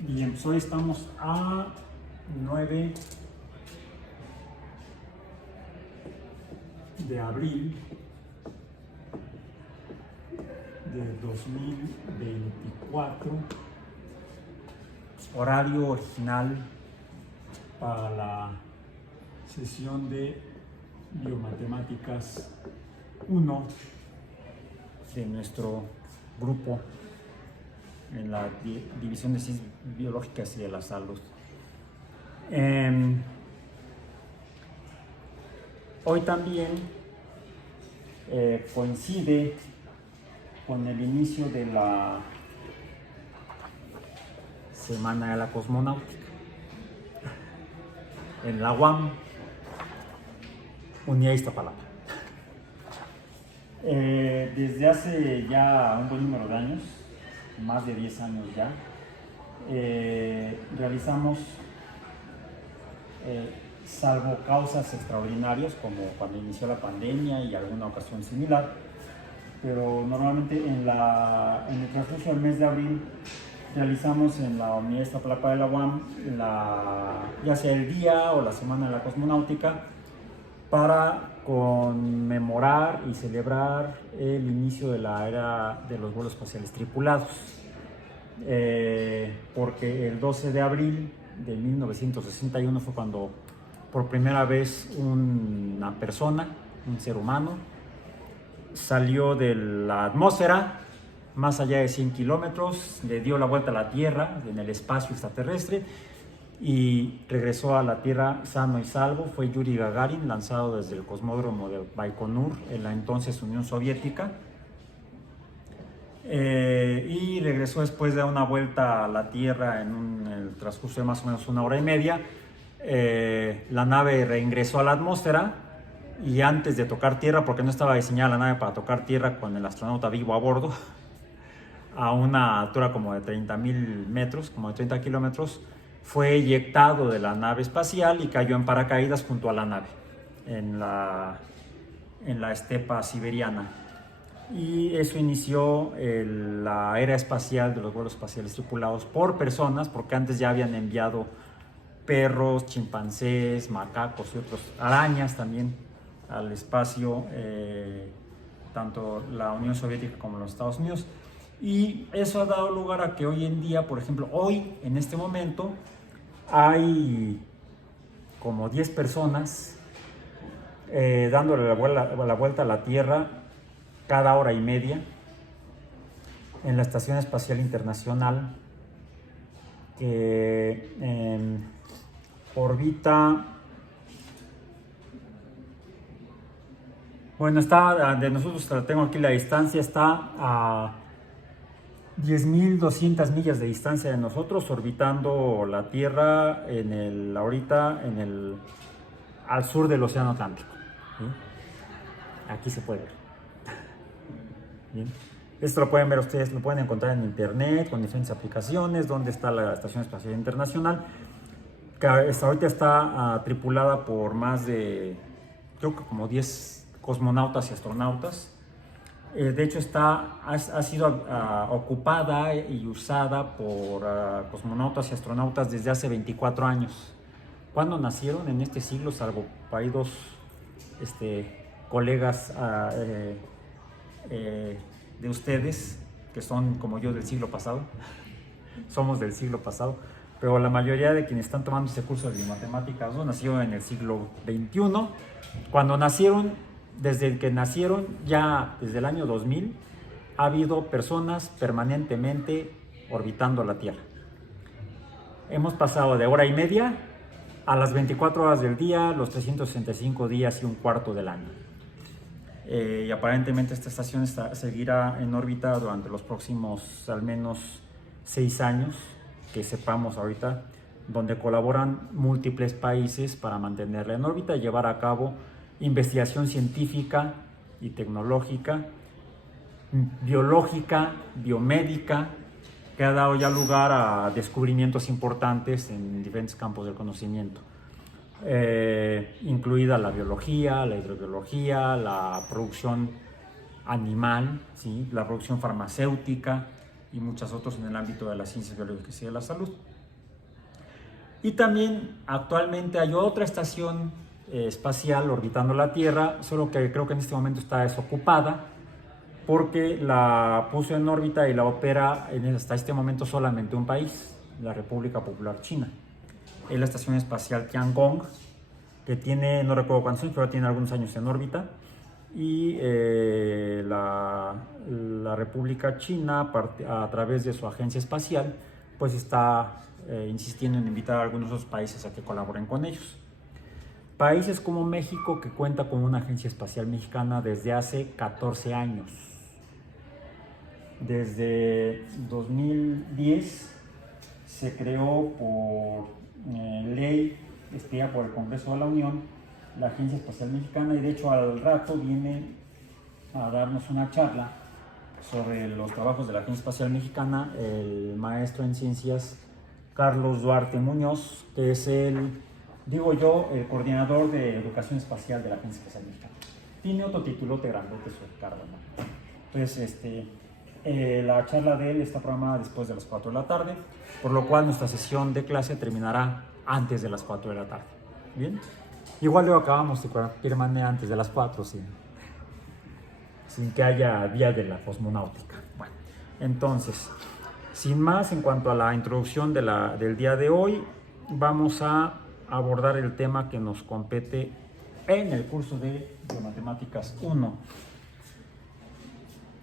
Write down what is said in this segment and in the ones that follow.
Bien, pues hoy estamos a 9 de abril de 2024, horario original para la sesión de Biomatemáticas 1 de nuestro grupo en la División de Ciencias Biológicas y de la Salud. Hoy también coincide con el inicio de la Semana de la Cosmonáutica en la UAM, Unidad Iztapalapa. Desde hace ya un buen número de años, más de 10 años ya, realizamos, salvo causas extraordinarias como cuando inició la pandemia y alguna ocasión similar, pero normalmente en el transcurso del mes de abril realizamos en la Unidad Iztapalapa de la UAM ya sea el día o la Semana de la Cosmonáutica para conmemorar y celebrar el inicio de la era de los vuelos espaciales tripulados, porque el 12 de abril de 1961 fue cuando por primera vez una persona, un ser humano, salió de la atmósfera más allá de 100 kilómetros, le dio la vuelta a la Tierra en el espacio extraterrestre y regresó a la Tierra sano y salvo. Fue Yuri Gagarin, lanzado desde el cosmódromo de Baikonur en la entonces Unión Soviética, y regresó después de una vuelta a la Tierra en el transcurso de más o menos 1 hora y media. La nave reingresó a la atmósfera y antes de tocar tierra, porque no estaba diseñada la nave para tocar tierra con el astronauta vivo a bordo, a una altura como de 30.000 metros, como de 30 kilómetros, fue eyectado de la nave espacial y cayó en paracaídas junto a la nave en la estepa siberiana. Y eso inició la era espacial de los vuelos espaciales tripulados por personas, porque antes ya habían enviado perros, chimpancés, macacos y otros, arañas también al espacio, tanto la Unión Soviética como los Estados Unidos. Y eso ha dado lugar a que hoy en día, por ejemplo, hoy, en este momento, hay como 10 personas dándole la vuelta a la Tierra cada hora y media en la Estación Espacial Internacional, que orbita, bueno, está de nosotros, tengo aquí la distancia, está a 10.200 millas de distancia de nosotros, orbitando la Tierra ahorita al sur del Océano Atlántico. ¿Sí? Aquí se puede ver. Bien. Esto lo pueden ver ustedes, lo pueden encontrar en internet con diferentes aplicaciones, donde está la Estación Espacial Internacional, que ahorita está tripulada por más de, creo que como 10 cosmonautas y astronautas. De hecho ha sido ocupada y usada por cosmonautas y astronautas desde hace 24 años. ¿Cuándo nacieron? En este siglo, salvo hay dos colegas de ustedes que son como yo del siglo pasado. Somos del siglo pasado, pero la mayoría de quienes están tomando este curso de biomatemáticas nacieron en el siglo XXI. Cuando nacieron, desde que nacieron, ya desde el año 2000, ha habido personas permanentemente orbitando la Tierra. Hemos pasado de hora y media a las 24 horas del día, los 365 días y un cuarto del año. Y aparentemente esta estación seguirá en órbita durante los próximos al menos 6 años, que sepamos ahorita, donde colaboran múltiples países para mantenerla en órbita y llevar a cabo investigación científica y tecnológica, biológica, biomédica, que ha dado ya lugar a descubrimientos importantes en diferentes campos del conocimiento, incluida la biología, la hidrobiología, la producción animal, ¿sí? La producción farmacéutica, y muchos otros en el ámbito de las ciencias biológicas y de la salud. Y también actualmente hay otra estación espacial orbitando la Tierra, solo que creo que en este momento está desocupada porque la puso en órbita y la opera hasta este momento solamente un país, la República Popular China. Es la estación espacial Tiangong, que tiene, no recuerdo cuántos años, pero tiene algunos años en órbita. Y la República China, a través de su agencia espacial, pues está insistiendo en invitar a algunos otros países a que colaboren con ellos. Países como México, que cuenta con una agencia espacial mexicana desde hace 14 años. Desde 2010 se creó por ley expedida por el Congreso de la Unión la Agencia Espacial Mexicana, y de hecho al rato viene a darnos una charla sobre los trabajos de la Agencia Espacial Mexicana el maestro en ciencias Carlos Duarte Muñoz, que es el coordinador de educación espacial de la Agencia Espacial Mexicana. Tiene otro titulote grandote su cargo, ¿no? Entonces, la charla de él está programada después de las 4 de la tarde, por lo cual nuestra sesión de clase terminará antes de las 4 de la tarde. ¿Bien? Igual luego acabamos de cualquier manera antes de las 4, sin que haya día de la cosmonáutica. Bueno, entonces, sin más, en cuanto a la introducción del día de hoy, vamos a abordar el tema que nos compete en el curso de Biomatemáticas 1.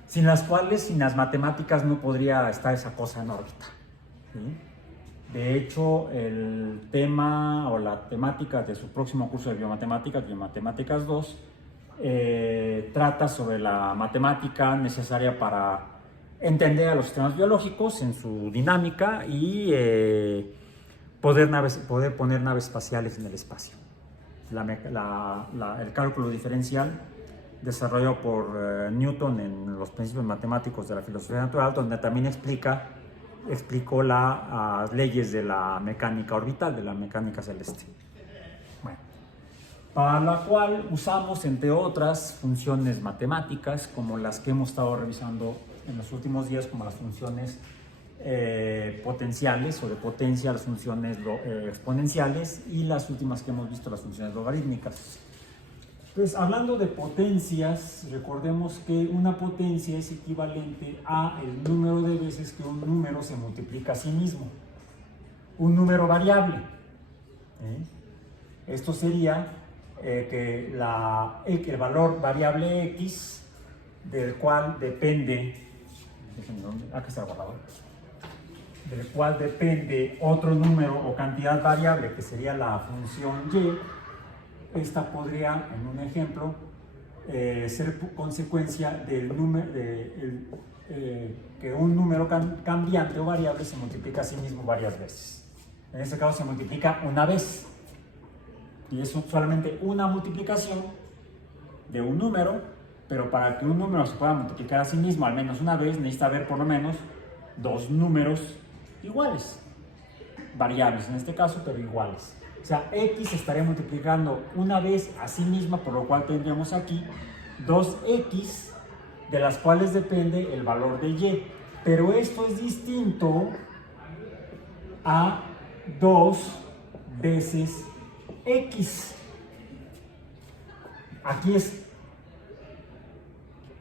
Sin las cuales, sin las matemáticas, no podría estar esa cosa en órbita, ¿sí? De hecho, el tema o la temática de su próximo curso de Biomatemáticas, Biomatemáticas 2, trata sobre la matemática necesaria para entender a los sistemas biológicos en su dinámica y poder poner naves espaciales en el espacio. El cálculo diferencial desarrollado por Newton en los principios matemáticos de la filosofía natural, donde también explicó las leyes de la mecánica orbital, de la mecánica celeste. Bueno, para la cual usamos, entre otras, funciones matemáticas, como las que hemos estado revisando en los últimos días, como las funciones potenciales o de potencia, las funciones exponenciales, y las últimas que hemos visto, las funciones logarítmicas. Entonces, hablando de potencias, recordemos que una potencia es equivalente a el número de veces que un número se multiplica a sí mismo. Un número variable. Esto sería que el valor variable x, del cual depende, aquí está el borrador, del cual depende otro número o cantidad variable, que sería la función y. Esta podría, en un ejemplo, ser consecuencia del número, que un número cambiante o variable se multiplica a sí mismo varias veces. En este caso se multiplica una vez, y es solamente una multiplicación de un número, pero para que un número se pueda multiplicar a sí mismo al menos una vez, necesita haber por lo menos dos números iguales, variables en este caso, pero iguales. O sea, x estaría multiplicando una vez a sí misma, por lo cual tendríamos aquí 2x, de las cuales depende el valor de y. Pero esto es distinto a 2 veces x. Aquí es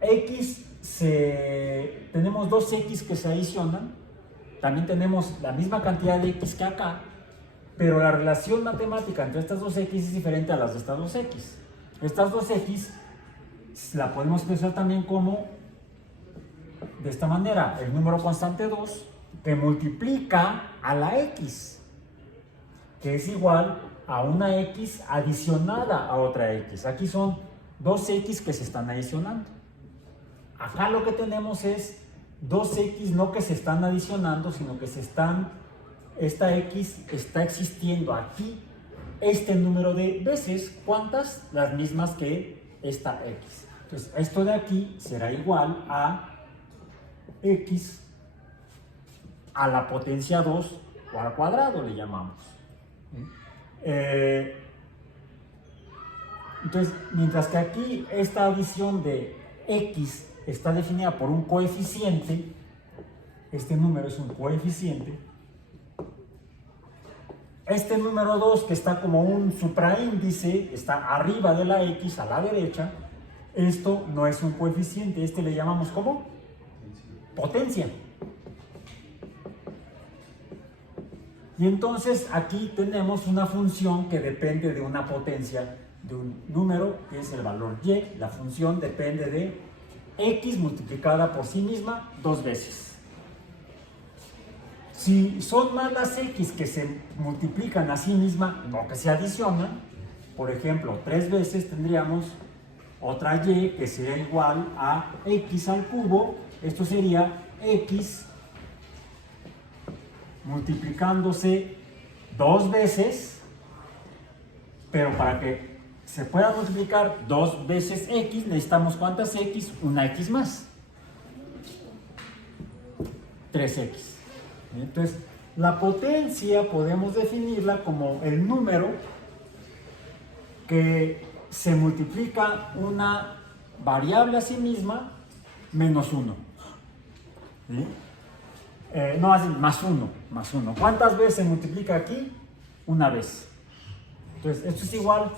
x, tenemos 2x que se adicionan, también tenemos la misma cantidad de x que acá, pero la relación matemática entre estas dos x es diferente a las de estas dos x. Estas dos x la podemos expresar también como de esta manera: el número constante 2 que multiplica a la x, que es igual a una x adicionada a otra x. Aquí son dos x que se están adicionando. Acá lo que tenemos es dos x no que se están adicionando, sino que esta x está existiendo aquí, este número de veces. ¿Cuántas? Las mismas que esta x. Entonces, esto de aquí será igual a x a la potencia 2 o al cuadrado, le llamamos. Entonces, mientras que aquí esta adición de x está definida por un coeficiente, este número es un coeficiente. Este número 2, que está como un supraíndice, está arriba de la X a la derecha, esto no es un coeficiente, este le llamamos ¿cómo? Potencia. Y entonces aquí tenemos una función que depende de una potencia de un número, que es el valor y. La función depende de x multiplicada por sí misma 2 veces. Si son más las x que se multiplican a sí misma, no que se adicionan, por ejemplo, 3 veces tendríamos otra y que sería igual a x al cubo. Esto sería x multiplicándose 2 veces, pero para que se pueda multiplicar 2 veces x, necesitamos ¿cuántas x? Una x más. 3x. Entonces, la potencia podemos definirla como el número que se multiplica una variable a sí misma menos 1. ¿Sí? No, así, más 1. ¿Cuántas veces se multiplica aquí? Una vez. Entonces, esto es igual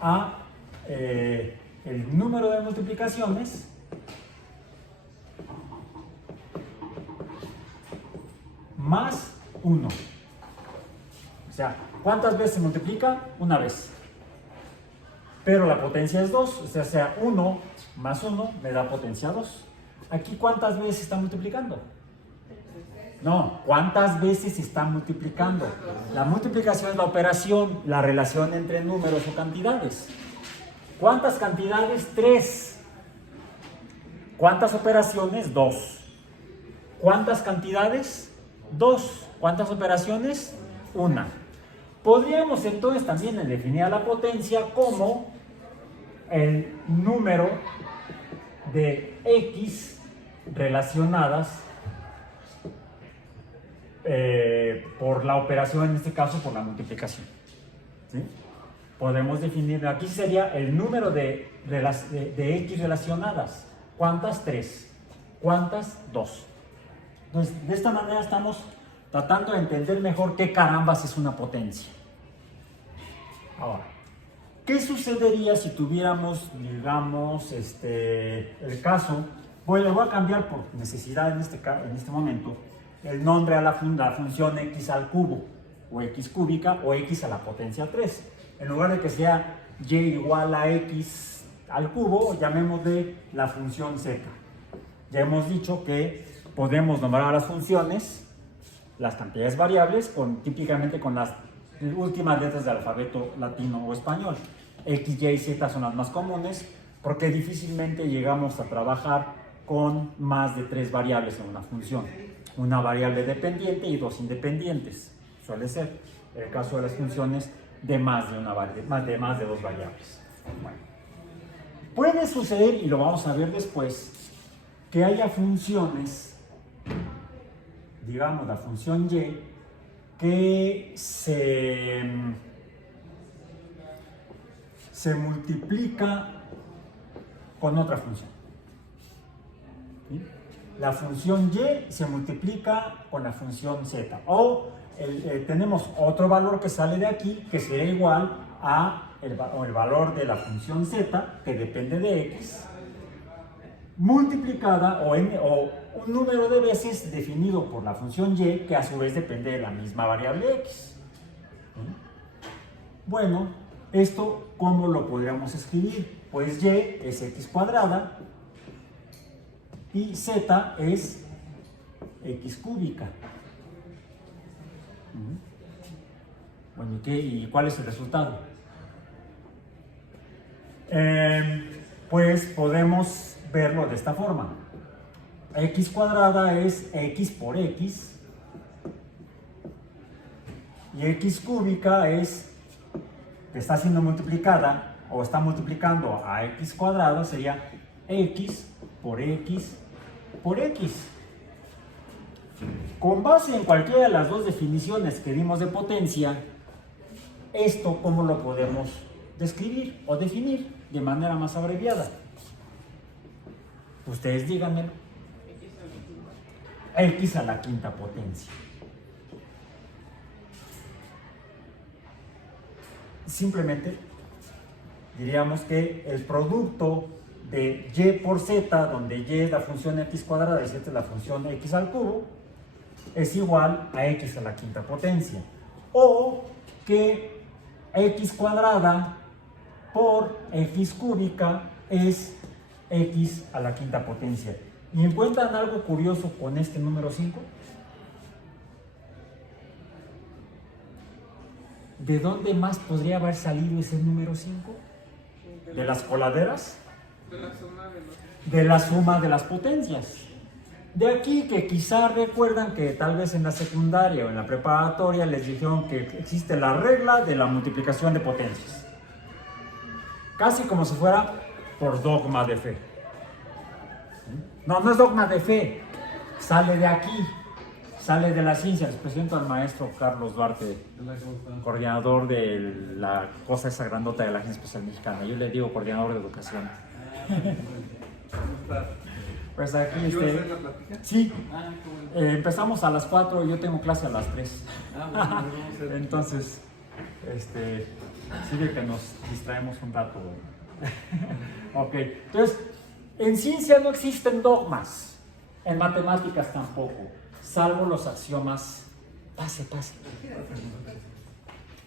a el número de multiplicaciones más 1. O sea, ¿cuántas veces se multiplica? Una vez. Pero la potencia es 2, o sea, 1 más 1 me da potencia 2. Aquí, ¿cuántas veces se está multiplicando? No, ¿cuántas veces se está multiplicando? La multiplicación es la operación, la relación entre números o cantidades. ¿Cuántas cantidades? 3. ¿Cuántas operaciones? 2. ¿Cuántas cantidades? 2. ¿Cuántas operaciones? 1. Podríamos entonces también definir a la potencia como el número de x relacionadas por la operación, en este caso por la multiplicación. ¿Sí? Podemos definir, aquí sería el número de x relacionadas. ¿Cuántas? 3. ¿Cuántas? 2. Entonces, de esta manera estamos tratando de entender mejor qué carambas es una potencia. Ahora, ¿qué sucedería si tuviéramos, digamos, el caso? Le voy a cambiar por necesidad en este momento el nombre a la función x al cubo, o x cúbica, o x a la potencia 3. En lugar de que sea y igual a x al cubo, llamémosle la función z. Ya hemos dicho que podemos nombrar a las funciones, las cantidades variables, típicamente con las últimas letras del alfabeto latino o español. X, Y, Z son las más comunes, porque difícilmente llegamos a trabajar con más de 3 variables en una función. Una variable dependiente y 2 independientes. Suele ser el caso de las funciones de más de 2 variables. Bueno. Puede suceder, y lo vamos a ver después, que haya funciones, digamos la función y, que se multiplica con otra función. ¿Sí? La función y se multiplica con la función z. O tenemos otro valor que sale de aquí, que será igual a el valor de la función z, que depende de x, multiplicada o un número de veces definido por la función y, que a su vez depende de la misma variable x. Bueno, esto, ¿cómo lo podríamos escribir? Pues y es x cuadrada y z es x cúbica. Bueno, ¿y cuál es el resultado? Pues podemos verlo de esta forma. X cuadrada es x por x y x cúbica es que está siendo multiplicada o está multiplicando a x cuadrado, sería x por x por x. Con base en cualquiera de las dos definiciones que dimos de potencia, esto ¿cómo lo podemos describir o definir de manera más abreviada? Ustedes díganme. x a la quinta potencia. Simplemente diríamos que el producto de y por z, donde y es la función x cuadrada y z es la función x al cubo, es igual a x a la quinta potencia. O que x cuadrada por x cúbica es x a la quinta potencia. ¿Y encuentran algo curioso con este número 5? ¿De dónde más podría haber salido ese número 5? ¿De las coladeras? De la suma de las potencias. De aquí que quizá recuerdan que tal vez en la secundaria o en la preparatoria les dijeron que existe la regla de la multiplicación de potencias. Casi como si fuera por dogma de fe. No, no es dogma de fe, sale de aquí, sale de la ciencia. Les presento al maestro Carlos Duarte, coordinador de la cosa esa grandota de la Agencia Espacial Mexicana. Yo le digo coordinador de educación. Pues aquí sí, empezamos a las 4 y yo tengo clase a las 3. Entonces, sirve que nos distraemos un rato. Ok, entonces, en ciencia no existen dogmas, en matemáticas tampoco, salvo los axiomas,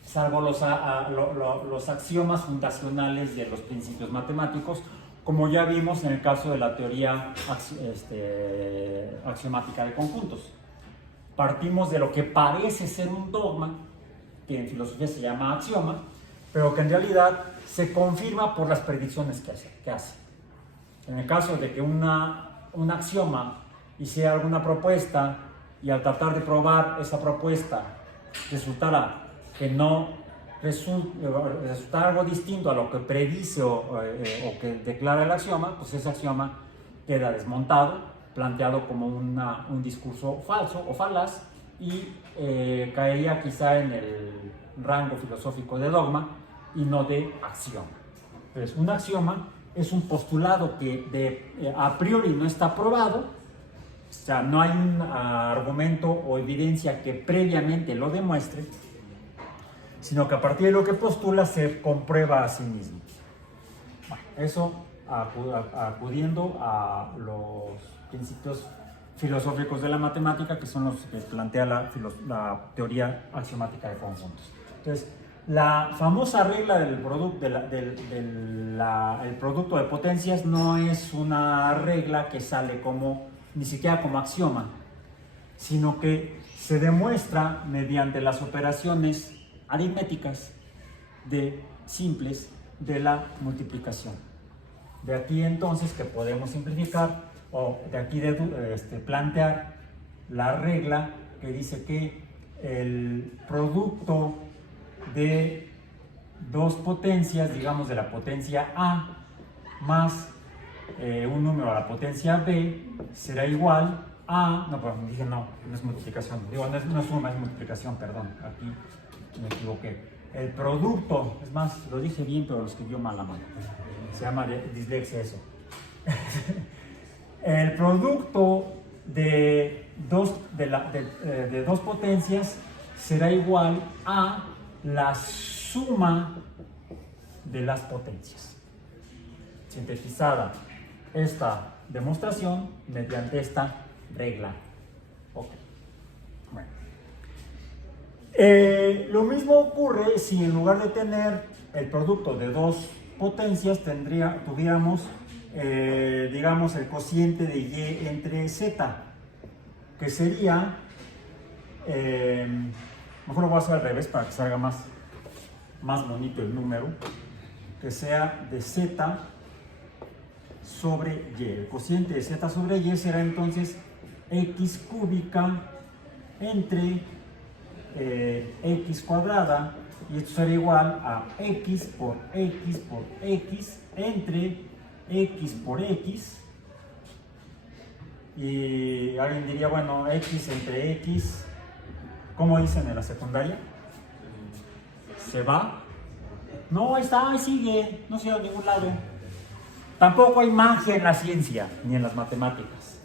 salvo los axiomas fundacionales de los principios matemáticos, como ya vimos en el caso de la teoría axiomática de conjuntos. Partimos de lo que parece ser un dogma, que en filosofía se llama axioma, pero que en realidad se confirma por las predicciones que hace. En el caso de que un axioma hiciera alguna propuesta y al tratar de probar esa propuesta resultara que no resultara algo distinto a lo que predice o que declara el axioma, pues ese axioma queda desmontado, planteado como un discurso falso o falaz y caería quizá en el rango filosófico de dogma y no de axioma. Entonces, un axioma es un postulado que a priori no está probado, o sea, no hay un argumento o evidencia que previamente lo demuestre, sino que a partir de lo que postula se comprueba a sí mismo. Bueno, eso acudiendo a los principios filosóficos de la matemática, que son los que plantea la teoría axiomática de conjuntos. Entonces, la famosa regla del producto, el producto de potencias no es una regla que sale ni siquiera como axioma, sino que se demuestra mediante las operaciones aritméticas simples de la multiplicación. De aquí entonces que podemos simplificar o de aquí plantear la regla que dice que el producto de dos potencias, digamos de la potencia A más un número a la potencia B será igual a, no es multiplicación, no es suma, es multiplicación, perdón, aquí me equivoqué. El producto, es más, lo dije bien, pero lo escribió mal la mano, se llama dislexia eso. El producto de dos potencias será igual a la suma de las potencias. Sintetizada esta demostración mediante esta regla. Okay. Bueno. Lo mismo ocurre si en lugar de tener el producto de dos potencias tuviéramos digamos el cociente de y entre z, que sería mejor lo voy a hacer al revés para que salga más bonito el número, que sea de z sobre y. El cociente de z sobre y será entonces x cúbica entre x cuadrada, y esto será igual a x por x por x entre x por x, y alguien diría, bueno, x entre x, ¿cómo dicen en la secundaria? ¿Se va? No, ahí está, ahí sigue, no se va a ningún lado. Tampoco hay magia en la ciencia, ni en las matemáticas.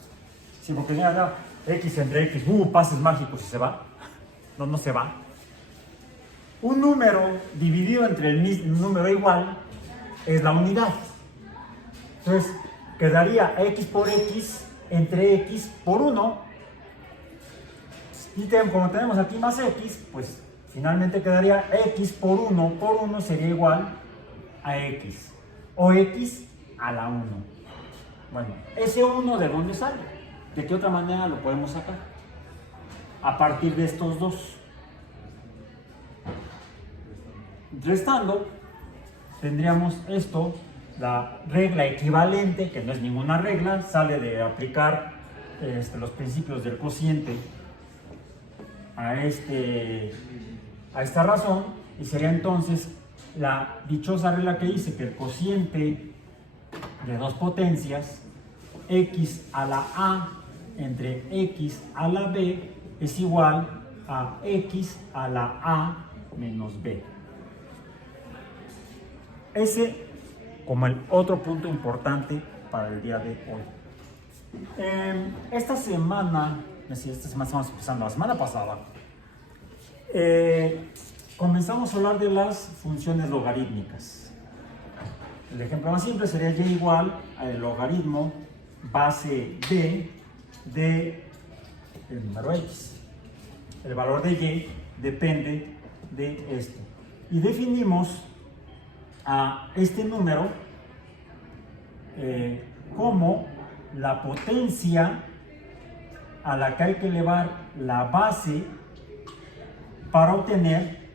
Sí, porque X entre X, pases mágicos y se va. No, no se va. Un número dividido entre el mismo número igual es la unidad. Entonces, quedaría X por X entre X por 1. Y como tenemos aquí más X, pues finalmente quedaría X por 1 sería igual a X. O X a la 1. Bueno, ese 1 ¿de dónde sale? ¿De qué otra manera lo podemos sacar? A partir de estos dos. Restando, tendríamos esto, la regla equivalente, que no es ninguna regla, sale de aplicar los principios del cociente a esta razón, y sería entonces la dichosa regla que dice que el cociente de dos potencias, x a la a entre x a la b, es igual a x a la a menos b. Ese como el otro punto importante para el día de hoy. Esta semana estamos empezando, la semana pasada, comenzamos a hablar de las funciones logarítmicas. El ejemplo más simple sería y igual al logaritmo base b de el número x. El valor de y depende de esto. Y definimos a este número como la potencia a la que hay que elevar la base para obtener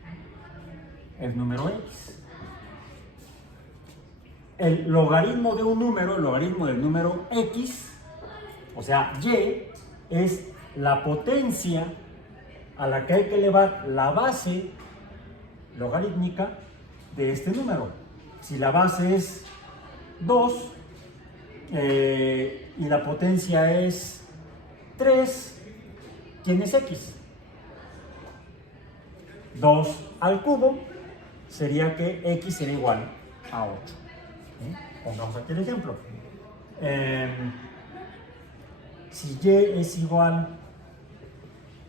el número x. El logaritmo de un número, el logaritmo del número x, o sea, y, es la potencia a la que hay que elevar la base logarítmica de este número. Si la base es 2 y la potencia es 3, ¿quién es x? 2 al cubo sería que x sería igual a 8. Pongamos aquí el ejemplo. Si y es igual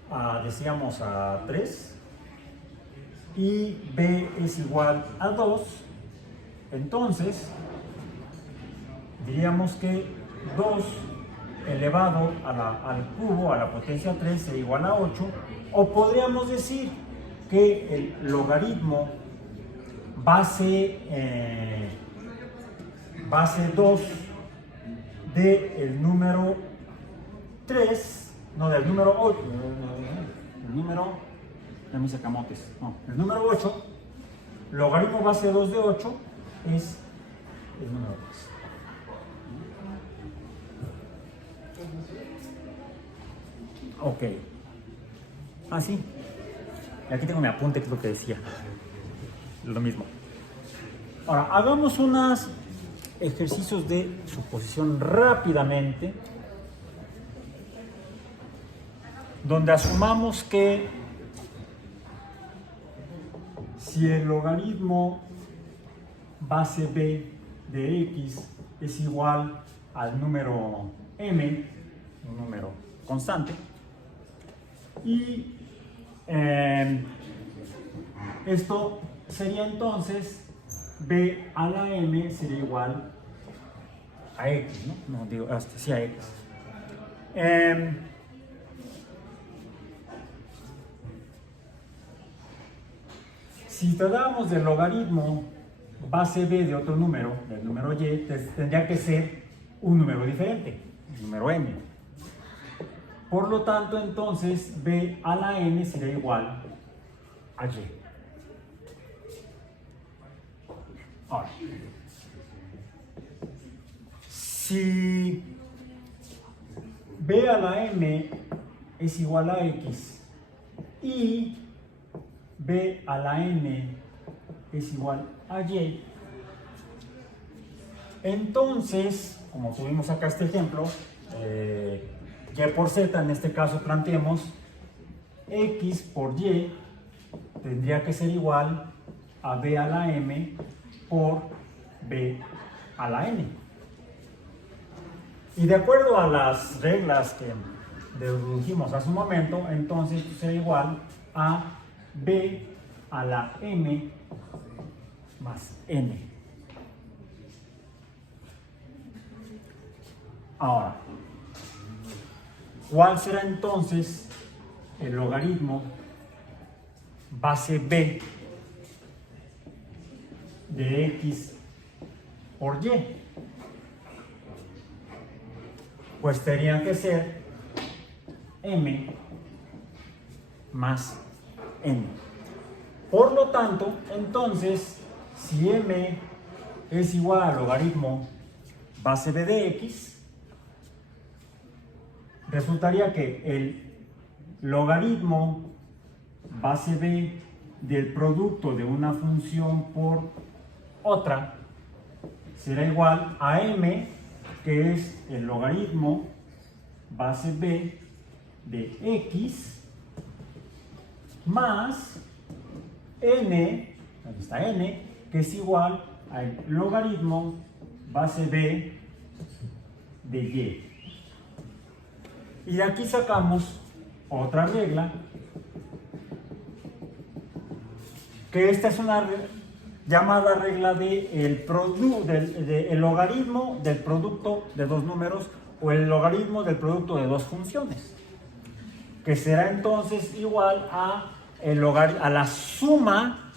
a, decíamos, a 3 y b es igual a 2, entonces diríamos que 2 elevado al cubo, a la potencia 3, sería igual a 8, o podríamos decir que el logaritmo base 2 del número 3, no, del número 8, el número, el número 8, logaritmo base 2 de 8 es el número 3. Ok. Así. Y aquí tengo mi apunte, que es lo que decía. Lo mismo. Ahora, hagamos unos ejercicios de suposición rápidamente, donde asumamos que si el logaritmo base b de x es igual al número m, un número constante, y esto sería entonces b a la m sería igual a x, ¿no? No digo, sí, a x. Si tratáramos del logaritmo base b de otro número, del número y, tendría que ser un número diferente, el número m. Por lo tanto, entonces, b a la n sería igual a y. Ahora, si b a la m es igual a x y b a la n es igual a y, entonces, como tuvimos acá este ejemplo, y por z, en este caso planteemos x por y tendría que ser igual a b a la m por b a la n. Y de acuerdo a las reglas dedujimos hace un momento, entonces será igual a b a la m más n. Ahora, ¿cuál será entonces el logaritmo base b de x por y? Pues tendría que ser m más n. Por lo tanto, entonces, si m es igual al logaritmo base b de x, resultaría que el logaritmo base b del producto de una función por otra será igual a m, que es el logaritmo base b de x, más n, ahí está n, que es igual al logaritmo base b de y. Y de aquí sacamos otra regla, que esta es una llamada regla del logaritmo del producto de dos números o el logaritmo del producto de dos funciones, que será entonces igual a la suma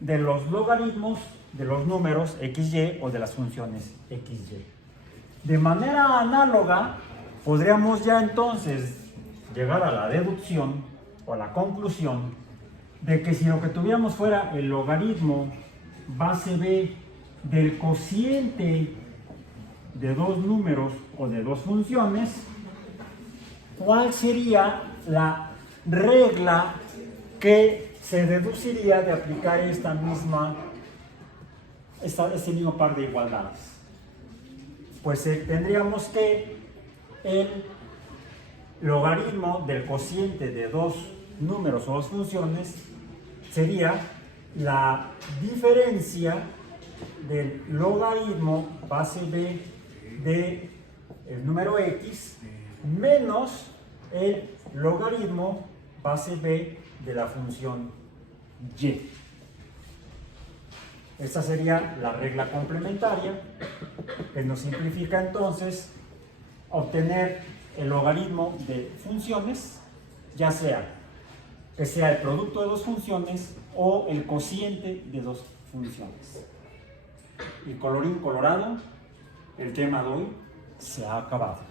de los logaritmos de los números xy o de las funciones xy. De manera análoga, podríamos ya entonces llegar a la deducción o a la conclusión de que si lo que tuviéramos fuera el logaritmo base b del cociente de dos números o de dos funciones, ¿cuál sería la regla que se deduciría de aplicar este mismo par de igualdades? Pues tendríamos que el logaritmo del cociente de dos números o dos funciones sería la diferencia del logaritmo base b del número x menos el logaritmo base b de la función y. Esta sería la regla complementaria que nos simplifica entonces obtener el logaritmo de funciones, ya sea que sea el producto de dos funciones o el cociente de dos funciones. Y colorín colorado, el tema de hoy se ha acabado.